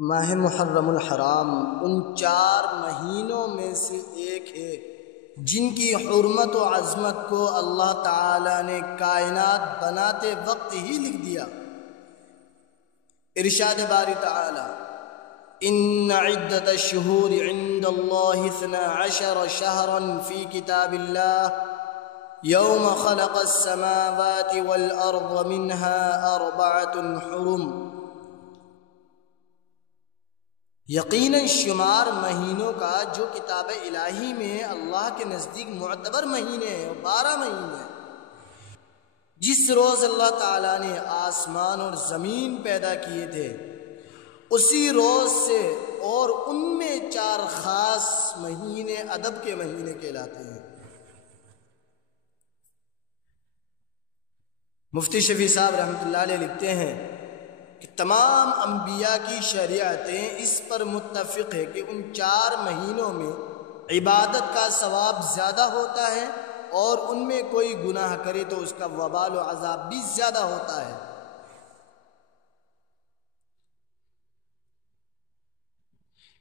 ماہ محرم الحرام ان 4 مہینوں میں سے ایک ہے جن کی حرمت و عظمت کو اللہ تعالی نے کائنات بناتے وقت ہی لکھ دیا۔ ارشاد باری تعالی ان عدت الشہور عند اللہ 12 شہرا فی کتاب اللہ یوم خلق السماوات والارض منها 4 حرم۔ یقیناً شمار مہینوں کا جو کتاب الہی میں اللہ کے نزدیک معتبر مہینے ہیں 12 مہینے، جس روز اللہ تعالیٰ نے آسمان اور زمین پیدا کیے تھے اسی روز سے، اور ان میں 4 خاص مہینے ادب کے مہینے کہلاتے ہیں۔ مفتی شفیع صاحب رحمۃ اللہ علیہ لکھتے ہیں کہ تمام انبیاء کی شریعتیں اس پر متفق ہے کہ ان 4 مہینوں میں عبادت کا ثواب زیادہ ہوتا ہے، اور ان میں کوئی گناہ کرے تو اس کا وبال و عذاب بھی زیادہ ہوتا ہے۔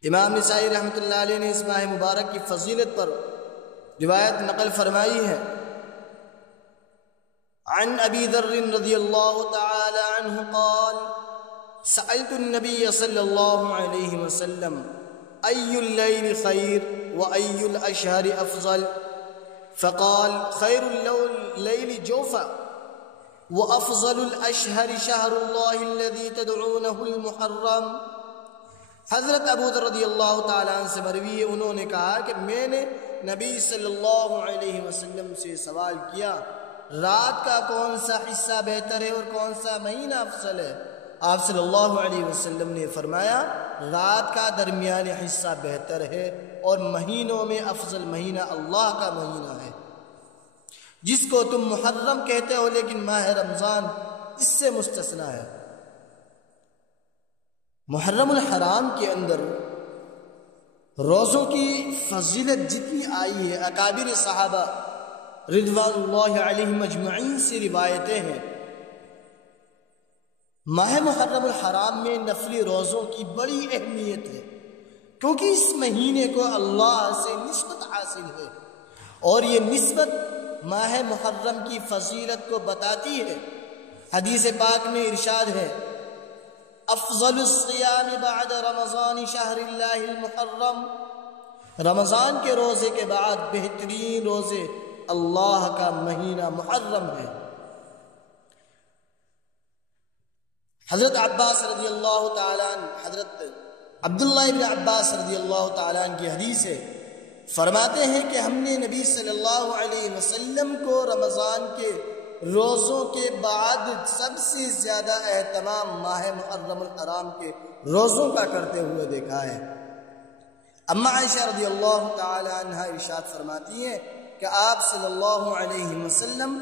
امام نسائی رحمۃ اللہ علیہ نے اس ماہ مبارک کی فضیلت پر روایت نقل فرمائی ہے۔ عن ابی ذر رضی اللہ تعالی عنہ قال سألت النبي صلى الله عليه وسلم أي الليل خير وأي الأشهر أفضل، فقال خير الليل جوفا وأفضل الأشهر شهر الله الذي تدعونه المحرم۔ حضرت ابو ذر رضی اللہ تعالیٰ عنہ سے مروی ہے، انہوں نے کہا کہ میں نے نبی صلی اللہ علیہ وسلم سے سوال کیا رات کا کون سا حصہ بہتر ہے اور کون سا مہینہ افضل ہے؟ آپ صلی اللہ علیہ وسلم نے فرمایا رات کا درمیانی حصہ بہتر ہے، اور مہینوں میں افضل مہینہ اللہ کا مہینہ ہے، جس کو تم محرم کہتے ہو، لیکن ماہ رمضان اس سے مستثنا ہے۔ محرم الحرام کے اندر روزوں کی فضیلت جتنی آئی ہے، اکابر صحابہ رضوان اللہ علیہم اجمعین سے روایتیں ہیں۔ ماہ محرم الحرام میں نفلی روزوں کی بڑی اہمیت ہے، کیونکہ اس مہینے کو اللہ سے نسبت حاصل ہے، اور یہ نسبت ماہ محرم کی فضیلت کو بتاتی ہے۔ حدیث پاک میں ارشاد ہے افضل الصیام بعد رمضان شہر اللہ المحرم، رمضان کے روزے کے بعد بہترین روزے اللہ کا مہینہ محرم ہے۔ حضرت عباس رضی اللہ تعالیٰ عنہ، حضرت عبداللہ ابن عباس رضی اللہ تعالیٰ عنہ کی حدیث ہے، فرماتے ہیں کہ ہم نے نبی صلی اللہ علیہ وسلم کو رمضان کے روزوں کے بعد سب سے زیادہ اہتمام ماہ محرم الحرام کے روزوں کا کرتے ہوئے دیکھا ہے۔ اما عائشہ رضی اللہ تعالیٰ عنہ ارشاد فرماتی ہیں کہ آپ صلی اللہ علیہ وسلم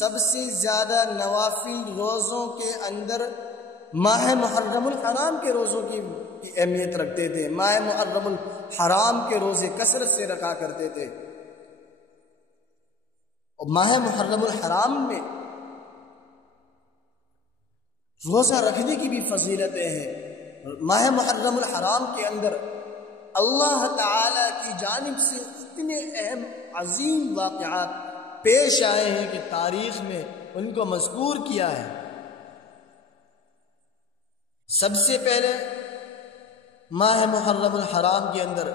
سب سے زیادہ نوافل روزوں کے اندر ماہ محرم الحرام کے روزوں کی اہمیت رکھتے تھے، ماہ محرم الحرام کے روزے کثرت سے رکھا کرتے تھے۔ اور ماہ محرم الحرام میں روزہ رکھنے کی بھی فضیلتیں ہیں۔ ماہ محرم الحرام کے اندر اللہ تعالی کی جانب سے اتنے اہم عظیم واقعات پیش آئے ہیں کہ تاریخ میں ان کو مذکور کیا ہے۔ سب سے پہلے ماہ محرم الحرام کے اندر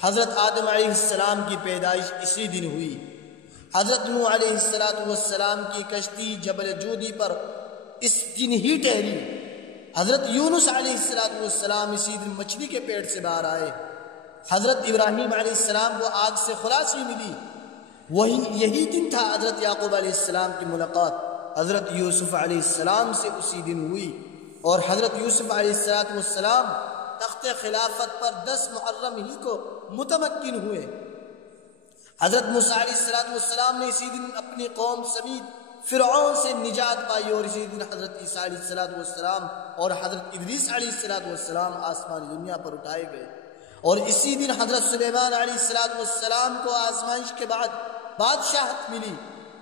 حضرت آدم علیہ السلام کی پیدائش اسی دن ہوئی۔ حضرت نوح علیہ السلام کی کشتی جبل جودی پر اس دن ہی ٹھہری۔ حضرت یونس علیہ السلام اسی دن مچھلی کے پیٹ سے باہر آئے۔ حضرت ابراہیم علیہ السلام کو آگ سے خلاصی ملی، یہی دن تھا حضرت یعقوب علیہ السلام کی ملاقات حضرت یوسف علیہ السلام سے اسی دن ہوئی، اور حضرت یوسف علیہ السلام تخت خلافت پر 10 محرم ہی کو متمکن ہوئے۔ حضرت موسیٰ علیہ السلام نے اسی دن اپنی قوم سمیت فرعون سے نجات پائی، اور اسی دن حضرت عیسیٰ علیہ السلام اور حضرت ادریس علیہ السلام آسمان دنیا پر اٹھائے گئے، اور اسی دن حضرت سلیمان علیہ السلام کو آزمائش کے بعد بادشاہت ملی۔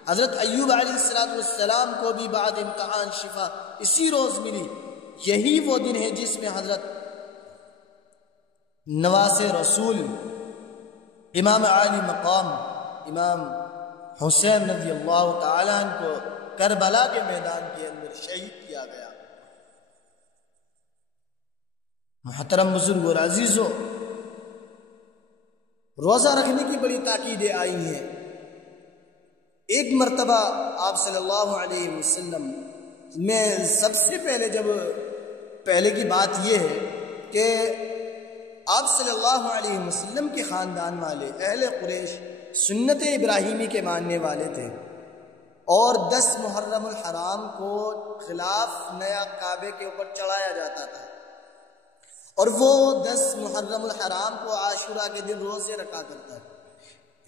حضرت ایوب علیہ السلام کو بھی بعد امتحان شفا اسی روز ملی۔ یہی وہ دن ہے جس میں حضرت نواس رسول امام عالی مقام امام حسین رضی اللہ تعالیٰ عنہ کو کربلا کے میدان کے اندر شہید کیا گیا۔ محترم بزرگ اور عزیزو، روزہ رکھنے کی بڑی تاکیدیں آئی ہیں۔ ایک مرتبہ آپ صلی اللہ علیہ وسلم میں سب سے پہلے کی بات یہ ہے کہ آپ صلی اللہ علیہ وسلم کے خاندان والے اہل قریش سنت ابراہیمی کے ماننے والے تھے، اور 10 محرم الحرام کو خلاف نیا کعبے کے اوپر چڑھایا جاتا تھا، اور وہ 10 محرم الحرام کو عاشورہ کے دن روزے رکھا کرتا ہے،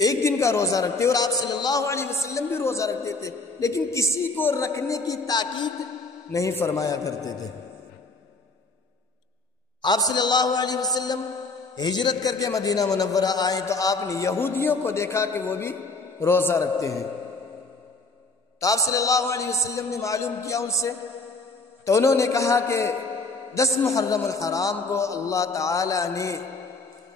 ایک دن کا روزہ رکھتے، اور آپ صلی اللہ علیہ وسلم بھی روزہ رکھتے تھے، لیکن کسی کو رکھنے کی تاکید نہیں فرمایا کرتے تھے۔ آپ صلی اللہ علیہ وسلم ہجرت کر کے مدینہ منورہ آئے تو آپ نے یہودیوں کو دیکھا کہ وہ بھی روزہ رکھتے ہیں، تو آپ صلی اللہ علیہ وسلم نے معلوم کیا ان سے، تو انہوں نے کہا کہ 10 محرم الحرام کو اللہ تعالی نے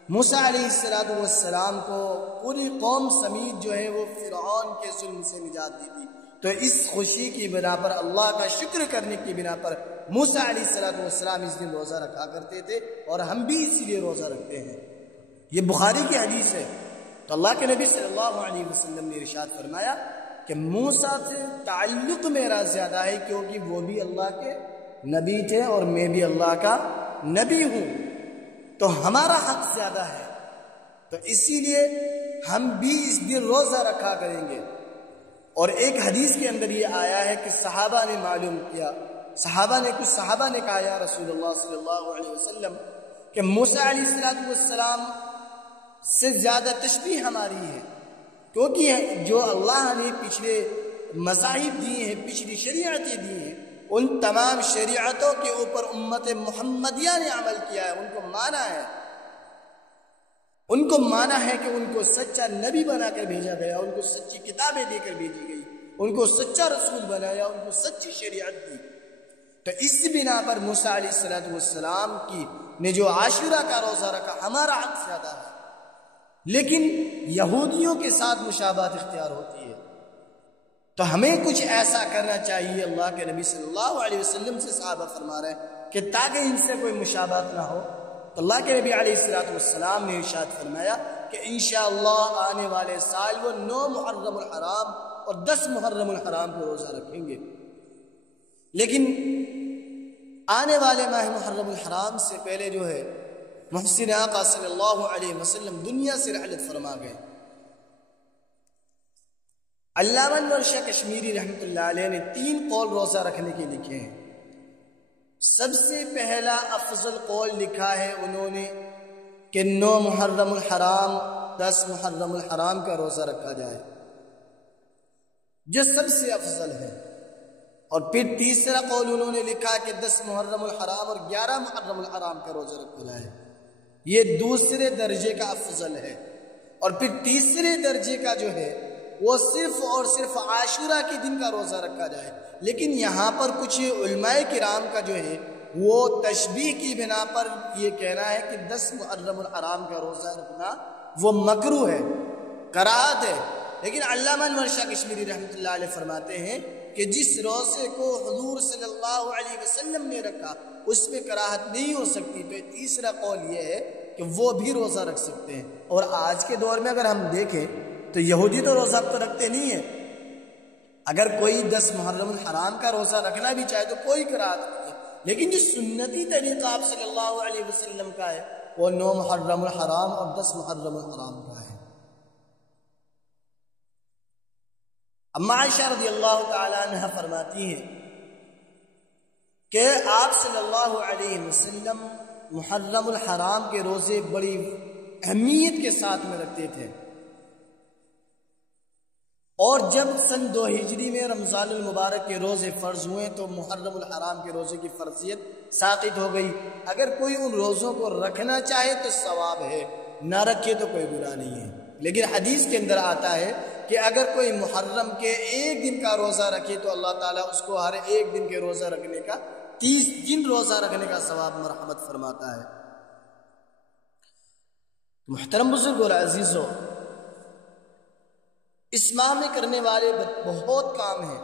موسیٰ علیہ السلام کو پوری قوم سمیت جو ہے وہ فرعون کے ظلم سے نجات دی تھی، تو اس خوشی کی بنا پر، اللہ کا شکر کرنے کی بنا پر موسیٰ علیہ السلام اس دن روزہ رکھا کرتے تھے، اور ہم بھی اسی لیے روزہ رکھتے ہیں۔ یہ بخاری کی حدیث ہے۔ تو اللہ کے نبی صلی اللہ علیہ وسلم نے ارشاد فرمایا کہ موسیٰ سے تعلق میرا زیادہ ہے، کیونکہ وہ بھی اللہ کے نبی تھے اور میں بھی اللہ کا نبی ہوں، تو ہمارا حق زیادہ ہے، تو اسی لیے ہم بھی اس دن روزہ رکھا کریں گے۔ اور ایک حدیث کے اندر یہ آیا ہے کہ صحابہ نے معلوم کیا، کچھ صحابہ نے کہا یا رسول اللہ صلی اللہ علیہ وسلم کہ موسیٰ علیہ السلام سے زیادہ تشبیہ ہماری ہے، کیونکہ جو اللہ نے پچھلے مذاہب دیے ہیں، پچھلی شریعتیں دی ہیں، ان تمام شریعتوں کے اوپر امت محمدیہ نے عمل کیا ہے، ان کو مانا ہے کہ ان کو سچا نبی بنا کر بھیجا گیا، ان کو سچی کتابیں دے کر بھیجی گئی، ان کو سچا رسول بنایا، ان کو سچی شریعت دی۔ تو اس بنا پر موسیٰ علیہ السلام نے جو عاشورہ کا روزہ رکھا، ہمارا حق زیادہ ہے، لیکن یہودیوں کے ساتھ مشابہت اختیار ہوتی ہے، تو ہمیں کچھ ایسا کرنا چاہیے۔ اللہ کے نبی صلی اللہ علیہ وسلم سے صحابہ فرما رہے ہیں کہ تاکہ ان سے کوئی مشابہت نہ ہو، تو اللہ کے نبی علیہ السلام نے ارشاد فرمایا کہ انشاءاللہ آنے والے سال وہ 9 محرم الحرام اور 10 محرم الحرام کو روزہ رکھیں گے، لیکن آنے والے ماہ محرم الحرام سے پہلے جو ہے محسن آقا صلی اللہ علیہ وسلم دنیا سے رحلت فرما گئے۔ علامہ انور شاہ کشمیری رحمۃ اللہ علیہ نے 3 قول روزہ رکھنے کے لکھے ہیں۔ سب سے پہلا افضل قول لکھا ہے انہوں نے کہ 9 محرم الحرام 10 محرم الحرام کا روزہ رکھا جائے، جو سب سے افضل ہے، اور پھر تیسرا قول انہوں نے لکھا کہ 10 محرم الحرام اور 11 محرم الحرام کا روزہ رکھا جائے، یہ دوسرے درجے کا افضل ہے، اور پھر تیسرے درجے کا جو ہے وہ صرف اور صرف عاشورہ کے دن کا روزہ رکھا جائے۔ لیکن یہاں پر کچھ علماء کرام کا جو ہے وہ تشبیہ کی بنا پر یہ کہنا ہے کہ 10 محرم الحرام کا روزہ رکھنا وہ مکروہ ہے، کراہت ہے، لیکن علامہ انور شاہ کشمیری رحمۃ اللہ علیہ فرماتے ہیں کہ جس روزے کو حضور صلی اللہ علیہ وسلم نے رکھا اس میں کراہت نہیں ہو سکتی، تو تیسرا قول یہ ہے کہ وہ بھی روزہ رکھ سکتے ہیں۔ اور آج کے دور میں اگر ہم دیکھیں تو یہودی تو روزہ تو رکھتے نہیں ہیں، اگر کوئی 10 محرم الحرام کا روزہ رکھنا بھی چاہے تو کوئی کراہت نہیں ہے، لیکن جو سنتی طریقہ آپ صلی اللہ علیہ وسلم کا ہے وہ 9 محرم الحرام اور 10 محرم الحرام کا ہے۔ اما عائشہ رضی اللہ تعالیٰ عنہ فرماتی ہیں کہ آپ صلی اللہ علیہ وسلم محرم الحرام کے روزے بڑی اہمیت کے ساتھ میں رکھتے تھے، اور جب سن 2 ہجری میں رمضان المبارک کے روزے فرض ہوئے تو محرم الحرام کے روزے کی فرضیت ساقط ہو گئی۔ اگر کوئی ان روزوں کو رکھنا چاہے تو ثواب ہے، نہ رکھے تو کوئی گناہ نہیں ہے، لیکن حدیث کے اندر آتا ہے کہ اگر کوئی محرم کے 1 دن کا روزہ رکھے تو اللہ تعالیٰ اس کو ہر 1 دن کے روزہ رکھنے کا 30 دن روزہ رکھنے کا ثواب مرحمت فرماتا ہے۔ محترم بزرگ اور عزیزوں، اس ماہ میں کرنے والے بہت کام ہیں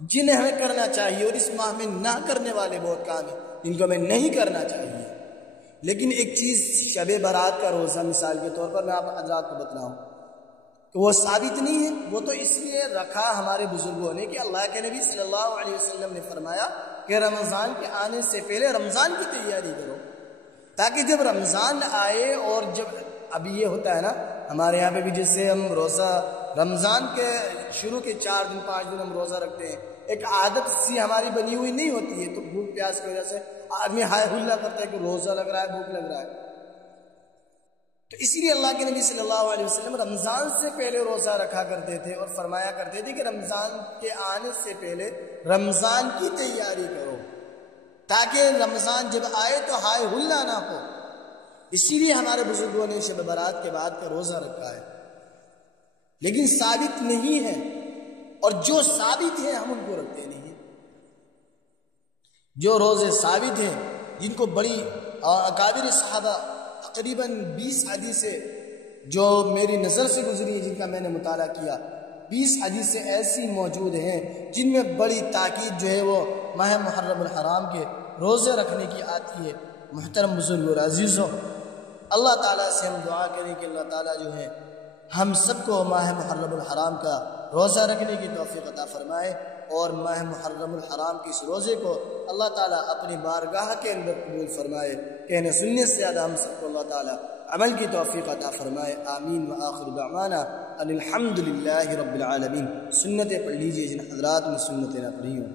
جنہیں ہمیں کرنا چاہیے، اور اس ماہ میں نہ کرنے والے بہت کام ہیں جن کو ہمیں نہیں کرنا چاہیے۔ لیکن ایک چیز شب برات کا روزہ مثال کے طور پر میں آپ حضرات کو بتلاؤں کہ وہ ثابت نہیں ہے، وہ تو اس لیے رکھا ہمارے بزرگوں نے کہ اللہ کے نبی صلی اللہ علیہ وسلم نے فرمایا کہ رمضان کے آنے سے پہلے رمضان کی تیاری کرو، تاکہ جب رمضان آئے، اور جب ابھی یہ ہوتا ہے نا ہمارے یہاں پہ بھی، جس سے ہم روزہ رمضان کے شروع کے 4 دن 5 دن ہم روزہ رکھتے ہیں، ایک عادت سی ہماری بنی ہوئی نہیں ہوتی ہے، تو بھوک پیاس کی وجہ سے آدمی ہائے ہلا کرتا ہے کہ روزہ لگ رہا ہے، بھوک لگ رہا ہے، تو اسی لیے اللہ کے نبی صلی اللہ علیہ وسلم رمضان سے پہلے روزہ رکھا کرتے تھے اور فرمایا کرتے تھے کہ رمضان کے آنے سے پہلے رمضان کی تیاری کرو، تاکہ رمضان جب آئے تو ہائے ہلا نہ ہو۔ اسی لیے ہمارے بزرگوں نے شب برات کے بعد کا روزہ رکھا ہے، لیکن ثابت نہیں ہے، اور جو ثابت ہیں ہم ان کو رکھتے نہیں ہیں۔ جو روزے ثابت ہیں، جن کو بڑی اکابر صحابہ تقریباً 20 حدیثیں جو میری نظر سے گزری ہیں، جن کا میں نے مطالعہ کیا، 20 حدیثیں ایسی موجود ہیں جن میں بڑی تاکید جو ہے وہ ماہ محرم الحرام کے روزے رکھنے کی آتی ہے۔ محترم بزرگ اور عزیزوں، اللہ تعالیٰ سے ہم دعا کریں کہ اللہ تعالیٰ جو ہے ہم سب کو ماہ محرم الحرام کا روزہ رکھنے کی توفیق عطا فرمائے، اور ماہ محرم الحرام کی اس روزے کو اللہ تعالیٰ اپنی بارگاہ کے اندر قبول فرمائے۔ کہنے سننے سے زیادہ ہم سب کو اللہ تعالیٰ عمل کی توفیق عطا فرمائے، آمین۔ وآخر دعوانا ان الحمد للہ رب العالمین۔ سنتیں پڑھ لیجئے جن حضرات نے سنتیں نہ پڑھی ہوں۔